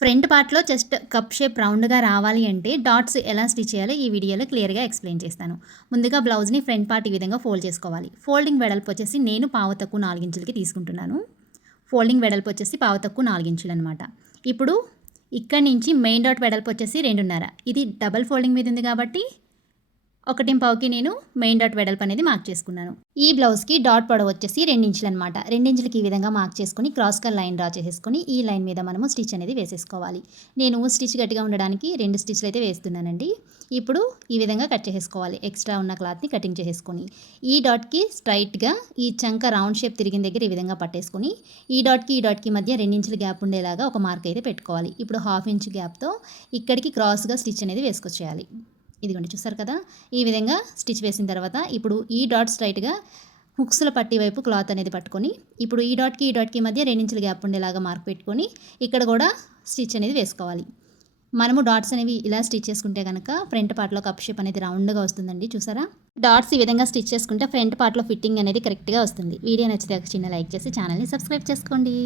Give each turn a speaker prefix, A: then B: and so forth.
A: Front పార్ట్లో just cup shape రౌండ్గా రావాలి అంటే డాట్స్ ఎలా స్టిచ్ చేయాలో ఈ వీడియోలో క్లియర్గా ఎక్స్ప్లెయిన్ చేస్తాను. ముందుగా బ్లౌజ్ని ఫ్రంట్ పార్ట్ ఈ విధంగా ఫోల్డ్ చేసుకోవాలి. ఫోల్డింగ్ వెడల్పు వచ్చేసి నేను పావు తక్కువ నాలుగించులకి తీసుకుంటున్నాను. ఫోల్డింగ్ వెడల్పు వచ్చేసి పావు తక్కువ నాలుగించులు అనమాట ఇప్పుడు ఇక్కడి నుంచి మెయిన్ డాట్ వెడల్పు వచ్చేసి రెండున్నర. ఇది డబల్ ఫోల్డింగ్ మీద ఉంది కాబట్టి ఒకటి పావుకి నేను మెయిన్ డాట్ వెడల్పు అనేది మార్క్ చేసుకున్నాను. ఈ బ్లౌజ్కి డాట్ పొడవు వచ్చేసి రెండించులు అనమాట రెండించులకి ఈ విధంగా మార్క్ చేసుకుని క్రాస్ లైన్ డ్రా చేసేసుకుని ఈ లైన్ మీద మనము స్టిచ్ అనేది వేసేసుకోవాలి. నేను స్టిచ్ గట్టిగా ఉండడానికి రెండు స్టిచ్లు అయితే వేస్తున్నానండి. ఇప్పుడు ఈ విధంగా కట్ చేసేసుకోవాలి. ఎక్స్ట్రా ఉన్న క్లాత్ని కటింగ్ చేసేసుకొని ఈ డాట్కి స్ట్రైట్గా ఈ చంక రౌండ్ షేప్ తిరిగిన దగ్గర ఈ విధంగా పట్టేసుకుని ఈ డాట్కి ఈ డాట్కి మధ్య రెండించుల గ్యాప్ ఉండేలాగా ఒక మార్క్ అయితే పెట్టుకోవాలి. ఇప్పుడు హాఫ్ ఇంచ్ గ్యాప్తో ఇక్కడికి క్రాస్గా స్టిచ్ అనేది వేసుకొచ్చేయాలి. ఇదిగోండి చూసారు కదా? ఈ విధంగా స్టిచ్ వేసిన తర్వాత ఇప్పుడు ఈ డాట్ స్ట్రైట్గా హుక్స్ల పట్టి వైపు క్లాత్ అనేది పట్టుకొని ఇప్పుడు ఈ డాట్కి ఈ డాట్కి మధ్య రెండించుల గ్యాప్ ఉండేలాగా మార్క్ పెట్టుకొని ఇక్కడ కూడా స్టిచ్ అనేది వేసుకోవాలి. మనము డాట్స్ అనేవి ఇలా స్టిచ్ చేసుకుంటే కనుక ఫ్రంట్ పార్ట్లో కప్ షేప్ అనేది రౌండ్గా వస్తుందండి. చూసారా? డాట్స్ ఈ విధంగా స్టిచ్ చేసుకుంటే ఫ్రంట్ పార్ట్లో ఫిట్టింగ్ అనేది కరెక్ట్గా వస్తుంది. వీడియో నచ్చితే ఒక చిన్న లైక్ చేసి ఛానల్ని సబ్స్క్రైబ్ చేసుకోండి.